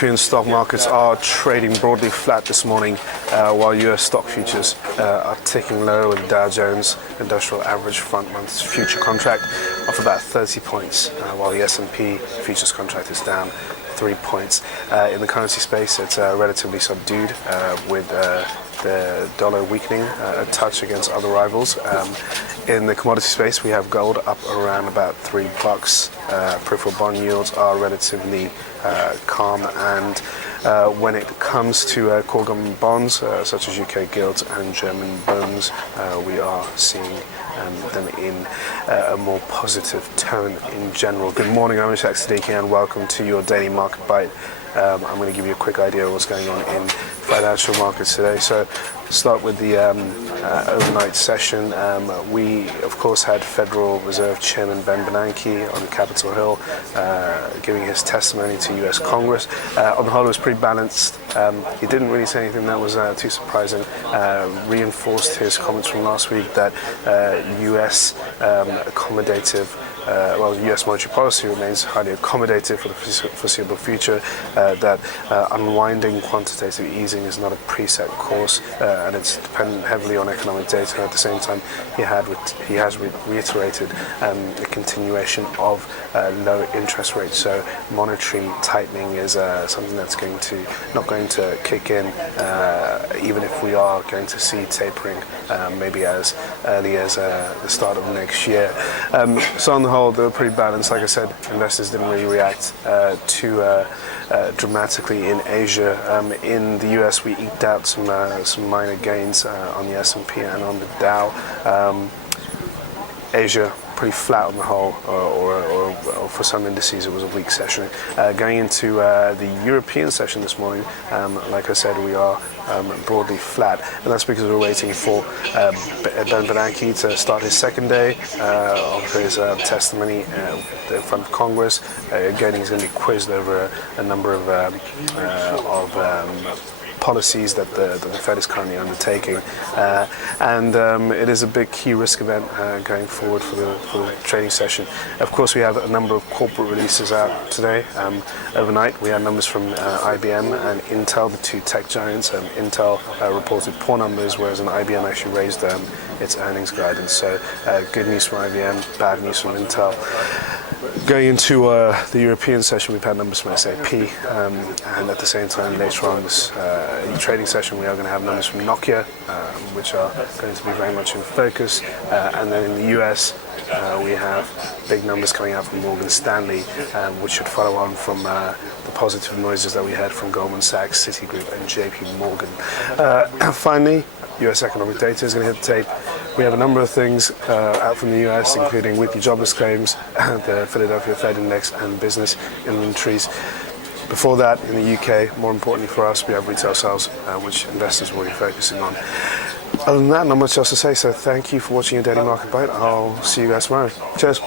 European stock markets are trading broadly flat this morning, while US stock futures are ticking lower, with the Dow Jones Industrial Average front month future contract off about 30 points, while the S&P futures contract is down 3 points. In the currency space, it's relatively subdued, with the dollar weakening a touch against other rivals. In the commodity space, we have gold up around about $3. Peripheral bond yields are relatively calm, and when it comes to core government bonds, such as UK gilts and German bonds, we are seeing them in a more positive tone in general. Good morning, I'm Ishaq, Siddiqi, and welcome to your daily market bite. I'm going to give you a quick idea of what's going on in financial markets today. So, start with the overnight session. We, of course, had Federal Reserve Chairman Bernanke on Capitol Hill giving his testimony to US Congress. On the whole, it was pretty balanced. He didn't really say anything that was too surprising. Reinforced his comments from last week that US accommodative, US monetary policy remains highly accommodative for the foreseeable future, that unwinding quantitative easing is not a preset course, and it's dependent heavily on economic data. At the same time, he has reiterated the continuation of low interest rates. So monetary tightening is something that's not going to kick in, even if we are going to see tapering maybe as early as the start of next year. So on the whole, they were pretty balanced. Like I said, investors didn't really react too dramatically in Asia. In the US, we eked out some minor gains on the S&P and on the Dow. Asia pretty flat on the whole, or for some indices it was a weak session. Going into the European session this morning, like I said, we are broadly flat, and that's because we're waiting for Bernanke to start his second day of his testimony in front of Congress. Again, he's going to be quizzed over a number of policies that the Fed is currently undertaking, and it is a big key risk event going forward for the trading session. Of course, we have a number of corporate releases out today. Overnight, we had numbers from IBM and Intel, the two tech giants. Intel reported poor numbers, whereas IBM actually raised its earnings guidance. So good news from IBM, bad news from Intel. Going into the European session, we've had numbers from SAP, and at the same time, later on this trading session, we are going to have numbers from Nokia, which are going to be very much in focus. And then in the US, we have big numbers coming out from Morgan Stanley, which should follow on from the positive noises that we had from Goldman Sachs, Citigroup, and JP Morgan. Finally, US economic data is going to hit the tape. We have a number of things out from the US, including weekly jobless claims, the Philadelphia Fed Index, and business inventories. Before that, in the UK, more importantly for us, we have retail sales, which investors will be focusing on. Other than that, not much else to say, so thank you for watching your Daily Market Bite. I'll see you guys tomorrow. Cheers.